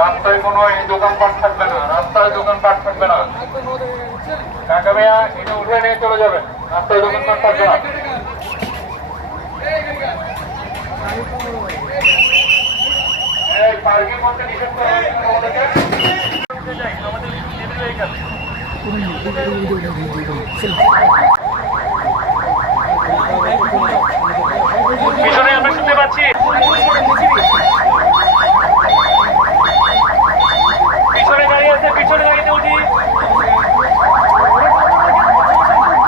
রাস্তায় কোনো এই দোকানপাট থাকবে না রাস্তায় দোকানপাট থাকবে না। কাকা ভাইয়া এটা উঠে নিয়ে চলে যাবেন রাস্তায় দোকানপাট থাকবে না। এই পার্কিং করতে নিষেধ করা আমাদের